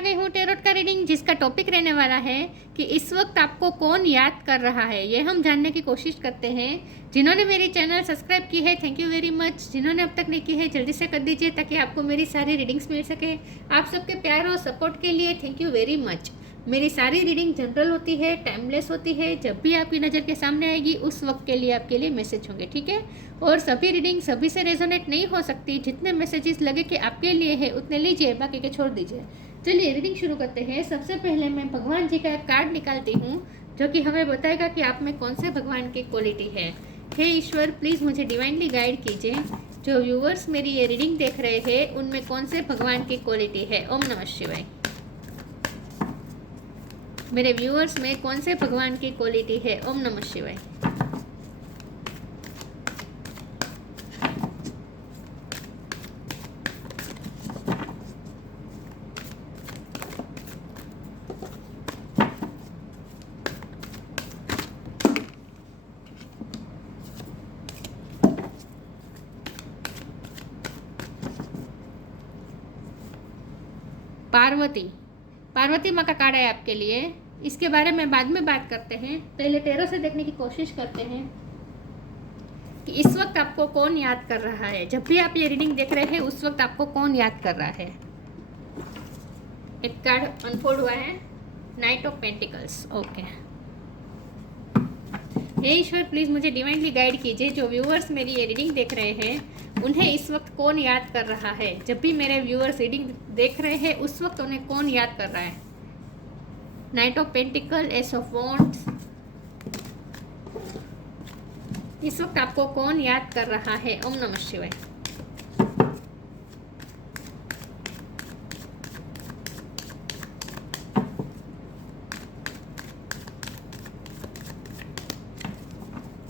आ गई हूँ टेरोट का रीडिंग, जिसका टॉपिक रहने वाला है कि इस वक्त आपको कौन याद कर रहा है। ये हम जानने की कोशिश करते हैं। जिन्होंने मेरी चैनल सब्सक्राइब की है, थैंक यू वेरी मच। जिन्होंने अब तक नहीं की है, जल्दी से कर दीजिए ताकि आपको मेरी सारी रीडिंग्स मिल सके। आप सबके प्यार और सपोर्ट के लिए थैंक यू वेरी मच। मेरी सारी रीडिंग जनरल होती है, टाइमलेस होती है। जब भी आपकी नज़र के सामने आएगी उस वक्त के लिए आपके लिए मैसेज होंगे, ठीक है। और सभी रीडिंग सभी से रेजोनेट नहीं हो सकती। जितने मैसेजेस लगे कि आपके लिए है उतने लीजिए, बाकी के छोड़ दीजिए। चलिए रीडिंग शुरू करते हैं। सबसे पहले मैं भगवान जी का एक कार्ड निकालती हूँ जो कि हमें बताएगा कि आप में कौन से भगवान की क्वालिटी है। हे ईश्वर, प्लीज़ मुझे डिवाइनली गाइड कीजिए। जो व्यूअर्स मेरी ये रीडिंग देख रहे हैं उनमें कौन से भगवान की क्वालिटी है। ओम नमः शिवाय। मेरे व्यूअर्स में कौन से भगवान की क्वालिटी है। ओम नमः शिवाय। पार्वती माँ का कार्ड है आपके लिए। इसके बारे में बाद में बात करते हैं, पहले टेरो से देखने की कोशिश करते हैं कि इस वक्त आपको कौन याद कर रहा है। जब भी आप ये रीडिंग देख रहे हैं उस वक्त आपको कौन याद कर रहा है। एक कार्ड अनफोल्ड हुआ है, नाइट ऑफ पेंटिकल्स। ओके, हे ईश्वर, प्लीज़ मुझे डिवाइनली गाइड कीजिए। जो व्यूअर्स मेरी ये रीडिंग देख रहे हैं उन्हें इस वक्त कौन याद कर रहा है। जब भी मेरे व्यूअर्स रीडिंग देख रहे हैं उस वक्त उन्हें कौन याद कर रहा है। Knight of pentacle, S of wands. इस वक्त आपको कौन याद कर रहा है। ओम नमः शिवाय।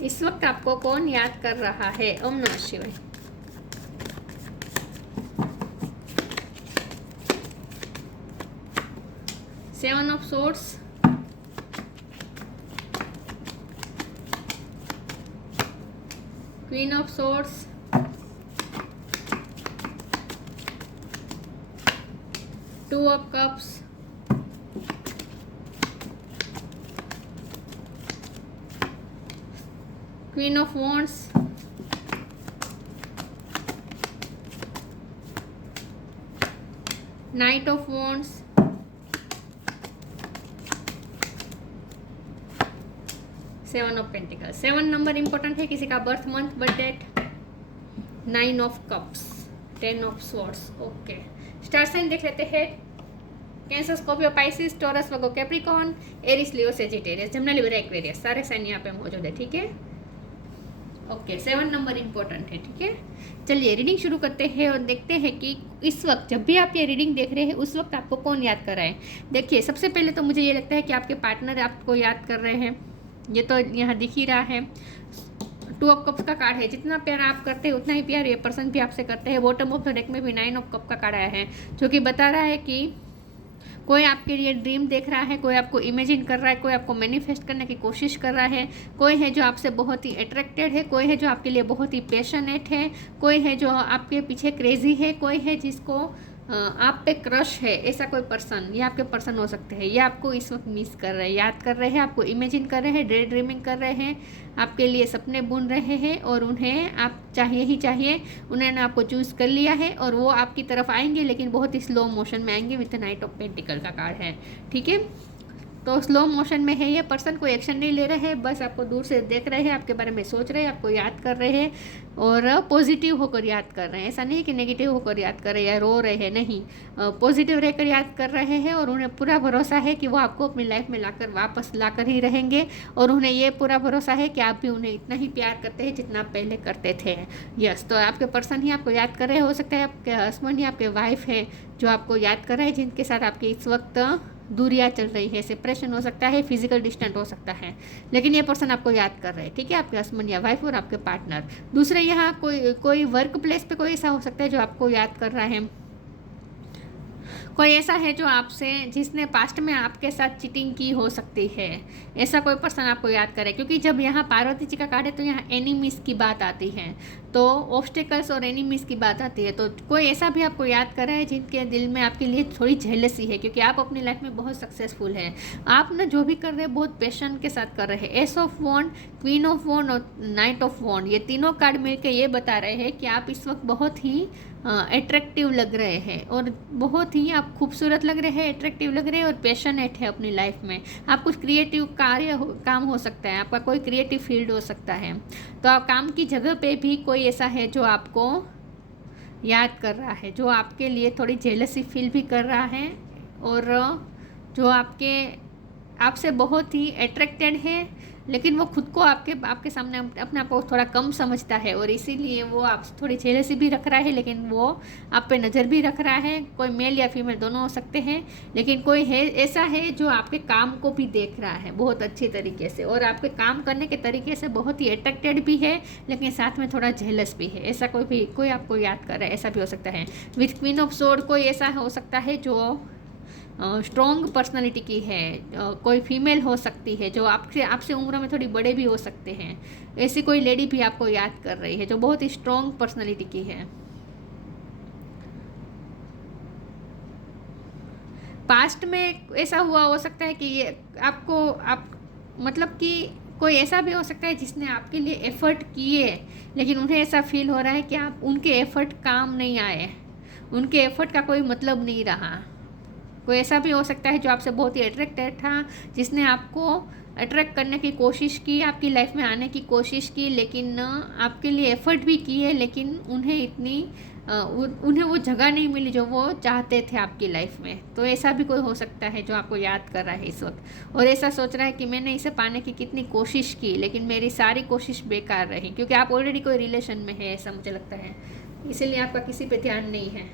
इस वक्त आपको कौन याद कर रहा है। ओम नमः शिवाय। Seven of swords, queen of swords, two of cups, queen of wands, knight of wands, seven of pentacle. 7 number important है। किसी का birth month, birth date, 9 of cups, 10 of swords. Okay, star sign देख लेते हैं। Cancer, Scorpio, Pisces, Taurus, Virgo, Capricorn, Aries, Leo, Sagittarius, Gemini, Libra, Aquarius, सारे sign यहाँ पे मौजूद है, ठीक है। ओके, 7 नंबर इंपॉर्टेंट है, ठीक है। चलिए रीडिंग शुरू करते हैं और देखते हैं कि इस वक्त जब भी आप ये रीडिंग देख रहे हैं उस वक्त आपको कौन याद कर रहा है। देखिए, सबसे पहले तो मुझे ये लगता है कि आपके पार्टनर आपको याद कर रहे हैं। ये तो यहाँ दिख ही रहा है। 2 ऑफ कप्स का कार्ड है। जितना प्यार आप करते हैं उतना ही प्यार ये पर्सन भी आपसे करते हैं। बॉटम ऑफ द डेक में भी 9 ऑफ कप का कार्ड आया है, जो कि बता रहा है कि कोई आपके लिए ड्रीम देख रहा है, कोई आपको इमेजिन कर रहा है, कोई आपको मैनिफेस्ट करने की कोशिश कर रहा है, कोई है जो आपसे बहुत ही अट्रैक्टेड है, कोई है जो आपके लिए बहुत ही पैशनेट है, कोई है जो आपके पीछे क्रेजी है, कोई है जिसको आप पे क्रश है। ऐसा कोई पर्सन, ये आपके पर्सन हो सकते हैं। ये आपको इस वक्त मिस कर रहे हैं, याद कर रहे हैं, आपको इमेजिन कर रहे हैं, डे ड्रीमिंग कर रहे हैं, आपके लिए सपने बुन रहे हैं और उन्हें आप चाहिए ही चाहिए। उन्होंने आपको चूज़ कर लिया है और वो आपकी तरफ आएंगे, लेकिन बहुत ही स्लो मोशन में आएंगे। विथ नाइट ऑफ पेंटिकल का कार्ड है, ठीक है। तो स्लो मोशन में है ये पर्सन, कोई एक्शन नहीं ले रहे हैं, बस आपको दूर से देख रहे हैं, आपके बारे में सोच रहे हैं, आपको याद कर रहे हैं और पॉजिटिव होकर याद कर रहे हैं। ऐसा नहीं कि नेगेटिव होकर याद कर रहे हैं या रो रहे हैं, नहीं, पॉजिटिव रहकर याद कर रहे हैं। और उन्हें पूरा भरोसा है कि वो आपको अपनी लाइफ में लाकर वापस लाकर ही रहेंगे। और उन्हें ये पूरा भरोसा है कि आप भी उन्हें इतना ही प्यार करते हैं जितना आप पहले करते थे। यस, तो आपके पर्सन ही आपको याद कर रहे हो सकता है आपके हस्बैंड ही आपके वाइफ है जो आपको याद कर रहे हैं, जिनके साथ आपकी इस वक्त दूरियाँ चल रही है। सेपरेशन हो सकता है, फिजिकल डिस्टेंट हो सकता है, लेकिन ये पर्सन आपको याद कर रहे हैं, ठीक है। आपके हस्बैंड या वाइफ और आपके पार्टनर। दूसरे यहाँ कोई वर्क प्लेस पे कोई ऐसा हो सकता है जो आपको याद कर रहा है। कोई ऐसा है जो आपसे, जिसने पास्ट में आपके साथ चीटिंग की हो सकती है, ऐसा कोई पर्सन आपको याद करे, क्योंकि जब यहाँ पार्वती जी का कार्ड है तो यहाँ एनिमीज की बात आती है, तो ऑब्स्टेकल्स और एनिमीज की बात आती है। तो कोई ऐसा भी आपको याद कर रहा है जिनके दिल में आपके लिए थोड़ी जेलसी है, क्योंकि आप अपनी लाइफ में बहुत सक्सेसफुल हैं। आप ना जो भी कर रहे हैं बहुत पैशन के साथ कर रहे हैं। Ace of wand, queen of wand और नाइट ऑफ वॉन्ड, ये तीनों कार्ड मिलकर ये बता रहे हैं कि आप इस वक्त बहुत ही अट्रैक्टिव लग रहे हैं और बहुत ही आप खूबसूरत लग रहे हैं, अट्रैक्टिव लग रहे हैं और पैशनेट है अपनी लाइफ में। आप कुछ क्रिएटिव काम हो सकता है, आपका कोई क्रिएटिव फील्ड हो सकता है। तो आप काम की जगह पे भी कोई ऐसा है जो आपको याद कर रहा है, जो आपके लिए थोड़ी जेलसी फील भी कर रहा है और जो आपसे बहुत ही अट्रैक्टेड है, लेकिन वो खुद को आपके सामने अपने आप को थोड़ा कम समझता है और इसीलिए वो आपसे थोड़ी जेलसी भी रख रहा है, लेकिन वो आप पे नज़र भी रख रहा है। कोई मेल या फीमेल दोनों हो सकते हैं, लेकिन कोई है ऐसा है जो आपके काम को भी देख रहा है बहुत अच्छी तरीके से और आपके काम करने के तरीके से बहुत ही अट्रैक्टेड भी है, लेकिन साथ में थोड़ा जेलस भी है। ऐसा कोई आपको याद कर रहा है, ऐसा भी हो सकता है। विथ क्वीन ऑफ सोर्ड कोई ऐसा हो सकता है जो स्ट्रॉन्ग पर्सनालिटी की है, कोई फीमेल हो सकती है जो आपसे उम्र में थोड़ी बड़े भी हो सकते हैं। ऐसी कोई लेडी भी आपको याद कर रही है जो बहुत ही स्ट्रॉन्ग पर्सनालिटी की है। पास्ट में ऐसा हुआ हो सकता है कि ये मतलब कि कोई ऐसा भी हो सकता है जिसने आपके लिए एफर्ट किए, लेकिन उन्हें ऐसा फील हो रहा है कि आप उनके एफर्ट काम नहीं आए, उनके एफर्ट का कोई मतलब नहीं रहा। कोई ऐसा भी हो सकता है जो आपसे बहुत ही अट्रैक्टेड था, जिसने आपको अट्रैक्ट करने की कोशिश की, आपकी लाइफ में आने की कोशिश की, लेकिन आपके लिए एफर्ट भी किए, लेकिन उन्हें वो जगह नहीं मिली जो वो चाहते थे आपकी लाइफ में। तो ऐसा भी कोई हो सकता है जो आपको याद कर रहा है इस वक्त और ऐसा सोच रहा है कि मैंने इसे पाने की कितनी कोशिश की, लेकिन मेरी सारी कोशिश बेकार रही, क्योंकि आप ऑलरेडी कोई रिलेशन में है, ऐसा मुझे लगता है, इसीलिए आपका किसी पे ध्यान नहीं है।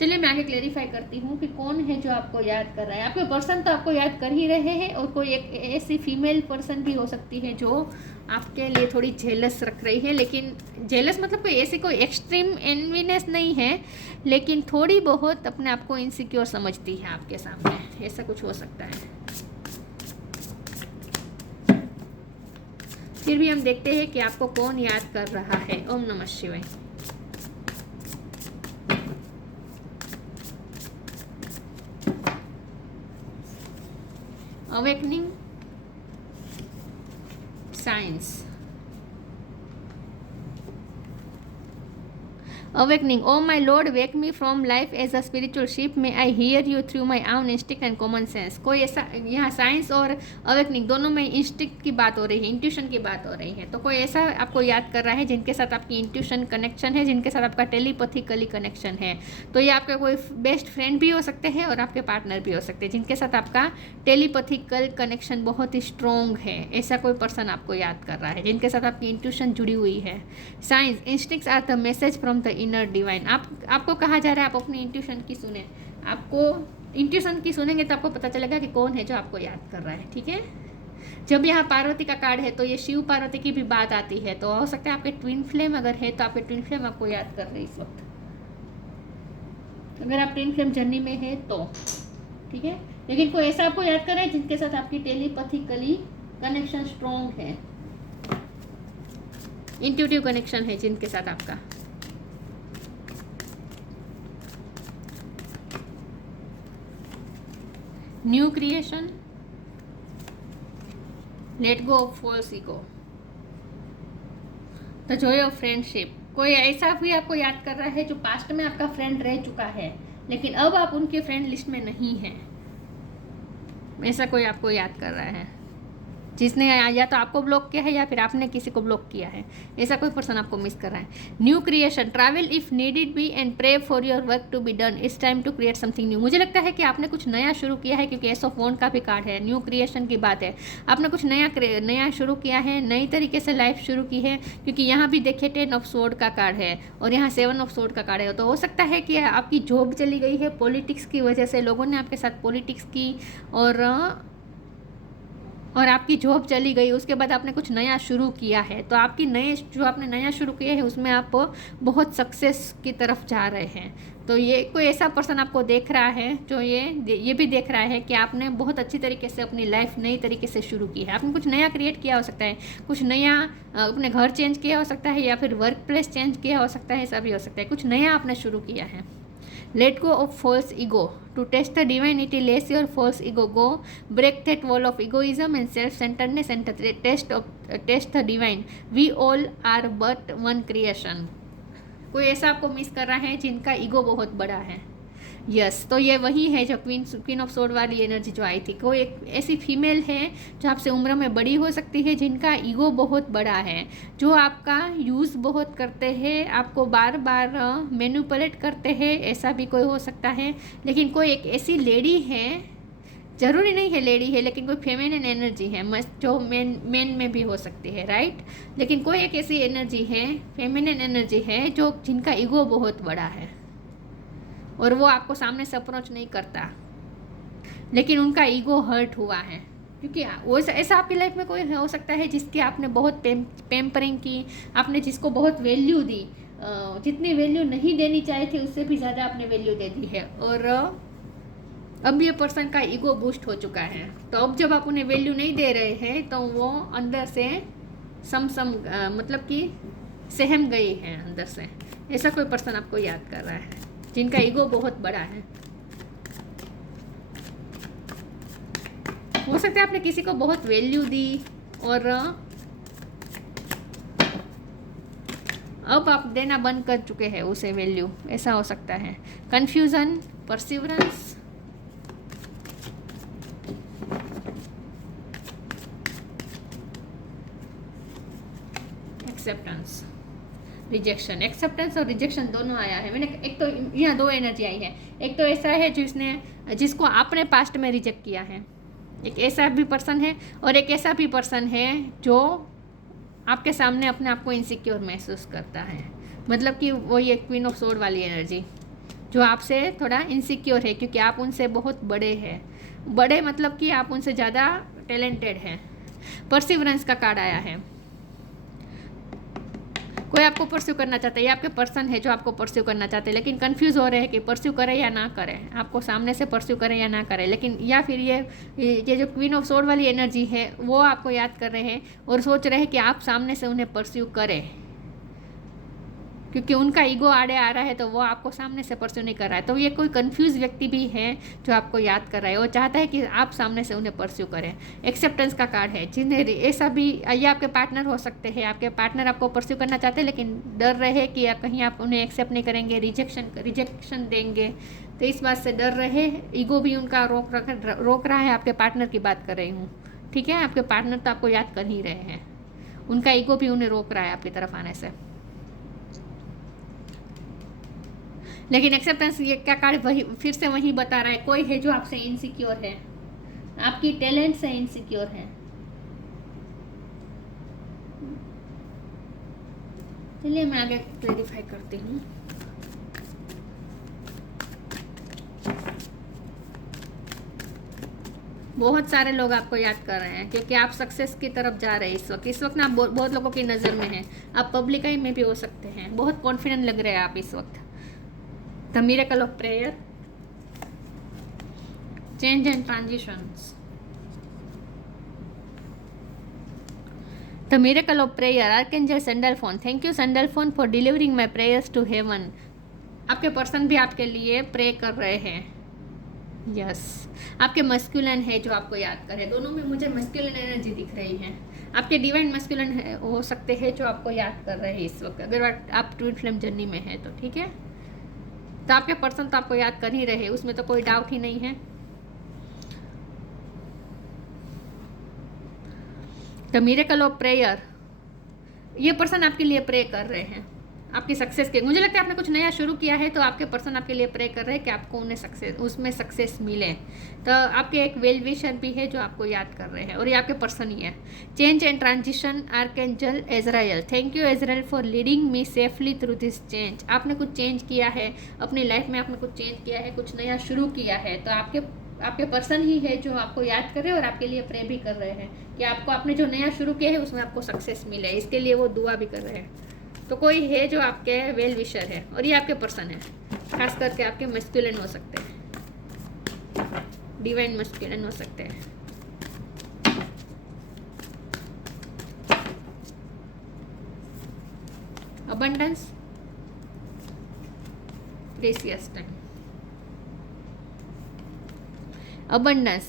चलिए मैं आगे क्लेरिफाई करती हूँ कि कौन है जो आपको याद कर रहा है। आपके पर्सन तो आपको याद कर ही रहे हैं और कोई एक ऐसी फीमेल पर्सन भी हो सकती है जो आपके लिए थोड़ी जेलस रख रही है, लेकिन जेलस मतलब कोई एक्सट्रीम एनवीनेस नहीं है, लेकिन थोड़ी बहुत अपने आप को इनसिक्योर समझती है आपके सामने, ऐसा कुछ हो सकता है। फिर भी हम देखते हैं कि आपको कौन याद कर रहा है। ओम नमः शिवाय। Awakening, Science, Awakening. Oh my Lord, wake me from life as a spiritual ship. May I hear you through my own instinct and common sense. कोई ऐसा, यहाँ साइंस और अवेकनिंग दोनों में इंस्टिंक्ट की बात हो रही है, इंट्यूशन की बात हो रही है। तो कोई ऐसा आपको याद कर रहा है जिनके साथ आपकी इंट्यूशन कनेक्शन है, जिनके साथ आपका टेलीपैथिकली कनेक्शन है। तो ये आपके कोई बेस्ट फ्रेंड भी हो सकते हैं और आपके पार्टनर भी हो सकते हैं, जिनके साथ आपका टेलीपैथिकल कनेक्शन बहुत ही स्ट्रॉन्ग है। ऐसा कोई पर्सन आपको याद कर रहा है जिनके साथ आपकी इंट्यूशन जुड़ी हुई है। Science, instincts are the message from the inner divine. आपको कहा जा रहा है आप अपनी इंट्यूशन की सुने। आपको इंट्यूशन की सुनेंगे तो आपको पता चलेगा कि कौन है जो आपको याद कर रहा है, ठीक है। जब यहाँ पार्वती का कार्ड है तो ये शिव पार्वती की भी बात आती है, तो हो सकता है आपके ट्विन फ्लेम अगर है तो आपके ट्विन फ्लेम आपको याद कर रहे हैं इस वक्त, अगर आप ट्विन फ्लेम जर्नी में है तो, ठीक है। लेकिन कोई ऐसा आपको याद कर रहा है जिनके साथ आपकी टेलीपैथिकली कनेक्शन स्ट्रॉन्ग है, इंट्यूटिव कनेक्शन है जिनके साथ आपका। New creation, let go of false ego, the joy of friendship. कोई ऐसा भी आपको याद कर रहा है जो पास्ट में आपका फ्रेंड रह चुका है, लेकिन अब आप उनके फ्रेंड लिस्ट में नहीं हैं। ऐसा कोई आपको याद कर रहा है जिसने या तो आपको ब्लॉक किया है या फिर आपने किसी को ब्लॉक किया है। ऐसा कोई पर्सन आपको मिस कर रहा है। New creation, travel if needed be and pray for your work to be done. It's time to create something new. मुझे लगता है कि आपने कुछ नया शुरू किया है, क्योंकि एस ऑफ वॉन्ड का भी कार्ड है, न्यू क्रिएशन की बात है। आपने कुछ नया शुरू किया है, नई तरीके से लाइफ शुरू की है, क्योंकि यहाँ भी देखिए 10 ऑफ सोर्ड का कार्ड है और यहाँ 7 ऑफ सोर्ड का कार्ड है। तो हो सकता है कि आपकी जॉब चली गई है पॉलिटिक्स की वजह से, लोगों ने आपके साथ पॉलिटिक्स की और और आपकी जॉब चली गई, उसके बाद आपने कुछ नया शुरू किया है, तो आपकी जो आपने नया शुरू किया है उसमें आप बहुत सक्सेस की तरफ जा रहे हैं। तो ये कोई ऐसा पर्सन आपको देख रहा है जो ये भी देख रहा है कि आपने बहुत अच्छी तरीके से अपनी लाइफ नई तरीके से शुरू की है। आपने कुछ नया क्रिएट किया हो सकता है, कुछ नया अपने घर चेंज किया हो सकता है, या फिर वर्क प्लेस चेंज किया हो सकता है, ऐसा भी हो सकता है। कुछ नया आपने शुरू किया है। Let go of false ego. To test the divinity, less your false ego. Go break that wall of egoism and self-centeredness and test the divine. We all are but one creation. कोई ऐसा आपको miss कर रहा है जिनका ego बहुत बड़ा है। यस, तो ये वही है जो क्वीन ऑफ सोर्ड वाली एनर्जी जो आई थी। कोई एक ऐसी फीमेल है जो आपसे उम्र में बड़ी हो सकती है, जिनका ईगो बहुत बड़ा है, जो आपका यूज़ बहुत करते हैं, आपको बार बार मैनिपुलेट करते हैं, ऐसा भी कोई हो सकता है। लेकिन कोई एक ऐसी लेडी है, ज़रूरी नहीं है लेडी है, लेकिन कोई फेमिनिन एनर्जी है जो मेन में भी हो सकती है, राइट। लेकिन कोई एक ऐसी एनर्जी है, फेमिनिन एनर्जी है, जो जिनका ईगो बहुत बड़ा है और वो आपको सामने से अप्रोच नहीं करता, लेकिन उनका ईगो हर्ट हुआ है। क्योंकि वो ऐसा आपकी लाइफ में कोई हो सकता है जिसकी आपने बहुत पेम्परिंग की, आपने जिसको बहुत वैल्यू दी, जितनी वैल्यू नहीं देनी चाहिए थी उससे भी ज़्यादा आपने वैल्यू दे दी है, और अब ये पर्सन का ईगो बूस्ट हो चुका है। तो अब जब आप उन्हें वैल्यू नहीं दे रहे हैं तो वो अंदर से मतलब कि सहम गई है अंदर से। ऐसा कोई पर्सन आपको याद कर रहा है जिनका ईगो बहुत बड़ा है। हो सकता है आपने किसी को बहुत वैल्यू दी और अब आप देना बंद कर चुके हैं उसे वैल्यू, ऐसा हो सकता है। Confusion, perseverance, acceptance, rejection. Acceptance और रिजेक्शन दोनों आया है। मैंने एक तो यहाँ दो एनर्जी आई है। एक तो ऐसा है जिसको आपने पास्ट में रिजेक्ट किया है, एक ऐसा भी पर्सन है, और एक ऐसा भी पर्सन है जो आपके सामने अपने आप को इनसिक्योर महसूस करता है। मतलब कि वो ये क्वीन ऑफ सोर्ड वाली एनर्जी जो आपसे थोड़ा इनसिक्योर है, क्योंकि आप उनसे बहुत बड़े हैं। बड़े मतलब कि आप उनसे ज़्यादा टैलेंटेड हैं। परसिवरेंस का कार्ड आया है। कोई आपको परस्यू करना चाहता है, ये आपके पर्सन है जो आपको परस्यू करना चाहते हैं, लेकिन कंफ्यूज हो रहे हैं कि परस्यू करें या ना करें, आपको सामने से परस्यू करें या ना करें। लेकिन या फिर ये जो क्वीन ऑफ सोर्ड वाली एनर्जी है वो आपको याद कर रहे हैं और सोच रहे हैं कि आप सामने से उन्हें परस्यू करें, क्योंकि उनका ईगो आड़े आ रहा है तो वो आपको सामने से परस्यू नहीं कर रहा है। तो ये कोई कंफ्यूज व्यक्ति भी है जो आपको याद कर रहा है, वो चाहता है कि आप सामने से उन्हें परस्यू करें। एक्सेप्टेंस का कार्ड है। जिन्हें ऐसा भी, ये आपके पार्टनर हो सकते हैं, आपके पार्टनर आपको परस्यू करना चाहते हैं लेकिन डर रहे कि कहीं आप उन्हें एक्सेप्ट नहीं करेंगे, रिजेक्शन देंगे, तो इस बात से डर रहे। ईगो भी उनका रोक रहा है। आपके पार्टनर की बात कर रही हूँ, ठीक है। आपके पार्टनर तो आपको याद कर ही रहे हैं, उनका ईगो भी उन्हें रोक रहा है आपकी तरफ आने से। लेकिन एक्सेप्टेंस ये क्या कार्ड वही फिर से वही बता रहा है, कोई है जो आपसे इनसिक्योर है, आपकी टैलेंट से इनसिक्योर है। चलिए मैं आगे क्लैरिफाई करती हूँ। बहुत सारे लोग आपको याद कर रहे हैं क्योंकि आप सक्सेस की तरफ जा रहे हैं इस वक्त ना आप बहुत लोगों की नज़र में हैं। आप पब्लिक आई में भी हो सकते हैं। बहुत कॉन्फिडेंट लग रहे हैं आप इस वक्त। The miracle of prayer, change and transitions. The miracle of prayer, archangel Sandalphon. Thank you Sandalphon for delivering my prayers to heaven. आपके पर्सन भी आपके लिए प्रे कर रहे हैं। यस, आपके मस्कुलिन है जो आपको याद करे। दोनों में मुझे मस्कुलिन एनर्जी दिख रही है। आपके डिवाइन मस्कुलिन हो सकते हैं जो आपको याद कर रहे हैं इस वक्त, अगर आप ट्विन फ्लेम जर्नी में है तो, ठीक है। तो आपके पर्सन तो आपको याद कर ही रहे, उसमें तो कोई डाउट ही नहीं है। द मिरेकल ऑफ प्रेयर, ये पर्सन आपके लिए प्रे कर रहे हैं आपकी सक्सेस के। मुझे लगता है आपने कुछ नया शुरू किया है तो आपके पर्सन आपके लिए प्रे कर रहे हैं कि आपको उसमें सक्सेस मिले। तो आपके एक वेल विशर भी है जो आपको याद कर रहे हैं और ये आपके पर्सन ही है। Change and transition, archangel Azrael. Thank you Azrael for leading me safely through this change. आपने कुछ चेंज किया है अपनी लाइफ में, आपने कुछ चेंज किया है, कुछ नया शुरू किया है। तो आपके आपके पर्सन ही है जो आपको याद कर रहे हैं और आपके लिए प्रे भी कर रहे हैं कि आपको आपने जो नया शुरू किया है उसमें आपको सक्सेस मिले, इसके लिए वो दुआ भी कर रहे हैं। तो कोई है जो आपके वेल विशर है और ये आपके पर्सन है, खास करके आपके मस्कुलिन हो सकते हैं, डिवाइन मस्कुलिन हो सकते हैं। Abundance, precious time, abundance.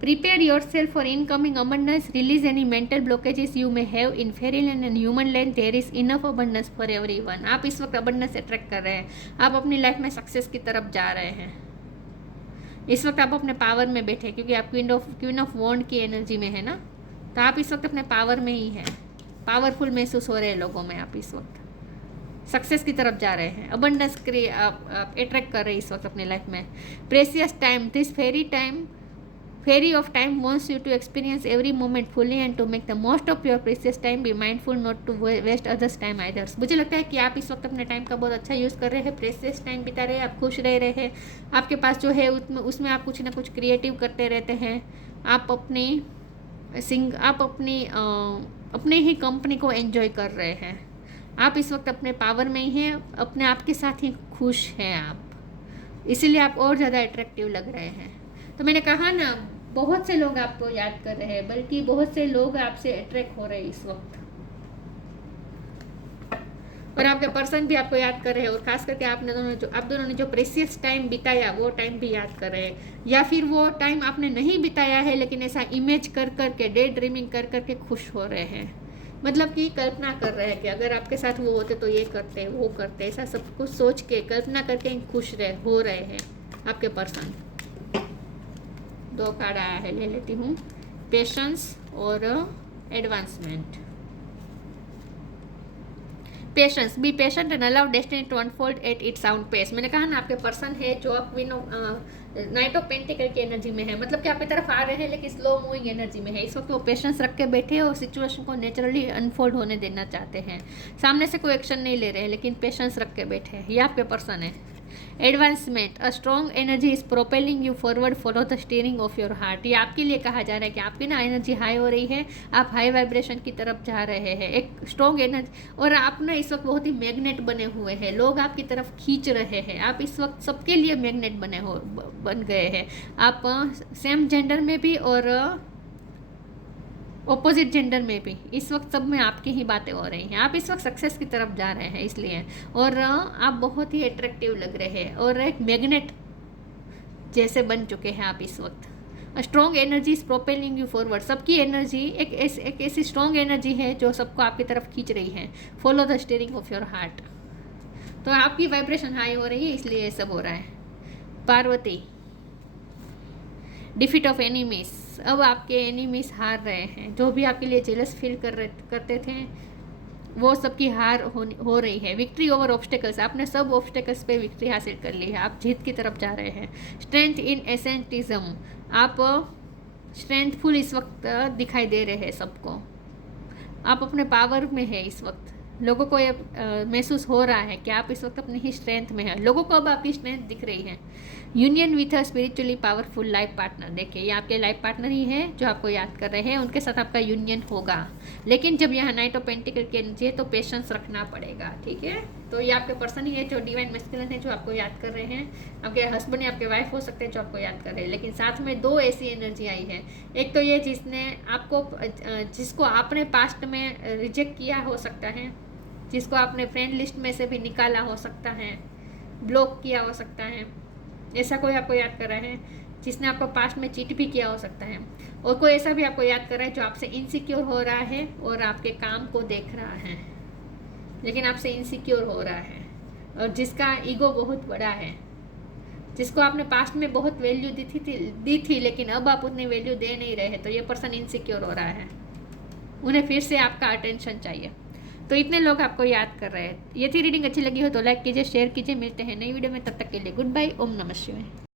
Prepare yourself for incoming abundance. Release any mental blockages you may have in fairyland and human land. There is enough abundance for everyone. आप इस वक्त abundance अट्रैक्ट कर रहे हैं, आप अपनी लाइफ में सक्सेस की तरफ जा रहे हैं। इस वक्त आप अपने पावर में बैठे हैं क्योंकि आप क्वीन ऑफ वॉन्ड की एनर्जी में है ना, तो आप इस वक्त अपने पावर में ही हैं, पावरफुल महसूस हो रहे हैं लोगों में, आप इस वक्त सक्सेस की तरफ जा रहे हैं, अबंडेंस आप अट्रैक्ट कर रहे हैं इस वक्त अपनी लाइफ में। Precious time, this fairy of time wants you to experience every moment fully and to make the most of your precious time, be mindful not to waste others time eithers. मुझे लगता है कि आप इस वक्त अपने time का बहुत अच्छा यूज़ कर रहे हैं, प्रेशियस टाइम बिता रहे हैं, आप खुश रह रहे हैं, आपके पास जो है उसमें आप कुछ ना कुछ क्रिएटिव करते रहते हैं, आप अपने ही कंपनी को एंजॉय कर रहे हैं, आप इस वक्त अपने पावर में ही हैं, अपने आप के साथ ही खुश हैं आप, इसीलिए आप और ज़्यादा अट्रैक्टिव लग रहे हैं। तो मैंने कहा ना, बहुत से लोग आपको याद कर रहे हैं, बल्कि बहुत से लोग आपसे अट्रैक्ट हो रहे हैं इस वक्त, और आपके पर्सन भी आपको याद कर रहे हैं, और खास करके आप दोनों ने जो प्रेशियस टाइम बिताया वो टाइम भी याद कर रहे हैं, या फिर वो टाइम आपने नहीं बिताया है लेकिन ऐसा इमेज कर करके, डे ड्रीमिंग कर करके खुश हो रहे हैं, मतलब कि कल्पना कर रहे हैं कि अगर आपके साथ वो होते तो ये करते वो करते, ऐसा सब कुछ सोच के कल्पना करके खुश हो रहे हैं आपके पर्सन। 2 कार्ड आया है, ले लेती हूँ, पेशेंस और advancement. Patience, be patient and allow destiny to unfold at its own pace. मैंने कहा ना, आपके पर्सन है जो नाइट ऑफ पेंटिकल की एनर्जी में है, मतलब कि आपकी तरफ आ रहे हैं लेकिन स्लो मूविंग एनर्जी में है, इस वक्त वो पेशेंस रख के बैठे हैं और सिचुएशन को नेचुरली अनफोल्ड होने देना चाहते हैं, सामने से कोई एक्शन नहीं ले रहे हैं लेकिन पेशेंस रख के बैठे हैं, ये आपके पर्सन है। Advancement, a strong energy is propelling you forward, follow the steering of your heart. ये आपके लिए कहा जा रहा है कि आपकी ना एनर्जी हाई हो रही है, आप हाई वाइब्रेशन की तरफ जा रहे हैं, एक स्ट्रॉन्ग एनर्जी, और आप ना इस वक्त बहुत ही मैग्नेट बने हुए हैं, लोग आपकी तरफ खींच रहे हैं, आप इस वक्त सबके लिए मैग्नेट बन गए हैं, आप सेम जेंडर में भी और ऑपोजिट जेंडर में भी, इस वक्त सब में आपकी ही बातें हो रही हैं, आप इस वक्त सक्सेस की तरफ जा रहे हैं इसलिए, और आप बहुत ही अट्रैक्टिव लग रहे हैं और एक मैग्नेट जैसे बन चुके हैं आप इस वक्त। Strong energy is propelling you forward, सबकी एनर्जी एक ऐसी स्ट्रॉन्ग एनर्जी है जो सबको आपकी तरफ खींच रही है। Follow the steering of your heart, तो आपकी वाइब्रेशन हाई हो रही है इसलिए ये सब हो रहा है। पार्वती, डिफीट ऑफ एनिमीज, अब आपके एनिमीज हार रहे हैं, जो भी आपके लिए जेलस फील करते थे वो सबकी हार हो रही है। विक्ट्री ओवर ऑब्स्टेकल्स, आपने सब ऑब्स्टेकल्स पे विक्ट्री हासिल कर ली है, आप जीत की तरफ जा रहे हैं। स्ट्रेंथ इन एसेंटिज्म, आप स्ट्रेंथफुल इस वक्त दिखाई दे रहे हैं सबको, आप अपने पावर में है इस वक्त, लोगों को ये महसूस हो रहा है कि आप इस वक्त अपनी ही स्ट्रेंथ में है, लोगों को अब आपकी स्ट्रेंथ दिख रही है। Union with a spiritually powerful life partner, देखिए ये आपके लाइफ पार्टनर ही है जो आपको याद कर रहे हैं, उनके साथ आपका यूनियन होगा, लेकिन जब यहाँ नाइट ऑफ पेंटिकल की एनर्जी है तो पेशेंस रखना पड़ेगा, ठीक है। तो ये आपके पर्सन ही है जो डिवाइन मैस्कुलिन है जो आपको याद कर रहे हैं, आपके हस्बैंड या आपके वाइफ हो सकते हैं जो आपको याद कर रहे हैं, लेकिन साथ में 2 ऐसी एनर्जी आई है, एक तो ये जिसको आपने पास्ट में रिजेक्ट किया हो सकता है, जिसको आपने फ्रेंड लिस्ट में से भी निकाला हो सकता है, ब्लॉक किया हो सकता है, ऐसा कोई आपको याद कर रहा है, जिसने आपको पास्ट में चीट भी किया हो सकता है, और कोई ऐसा भी आपको याद कर रहा है जो आपसे इनसिक्योर हो रहा है और आपके काम को देख रहा है लेकिन आपसे इनसिक्योर हो रहा है, और जिसका ईगो बहुत बड़ा है, जिसको आपने पास्ट में बहुत वैल्यू दी थी लेकिन अब आप उतनी वैल्यू दे नहीं रहे, तो ये पर्सन इनसिक्योर हो रहा है, उन्हें फिर से आपका अटेंशन चाहिए। तो इतने लोग आपको याद कर रहे हैं। ये थी रीडिंग अच्छी लगी हो तो लाइक कीजिए, शेयर कीजिए, मिलते हैं नई वीडियो में, तब तक के लिए गुड बाय, ओम नमः शिवाय।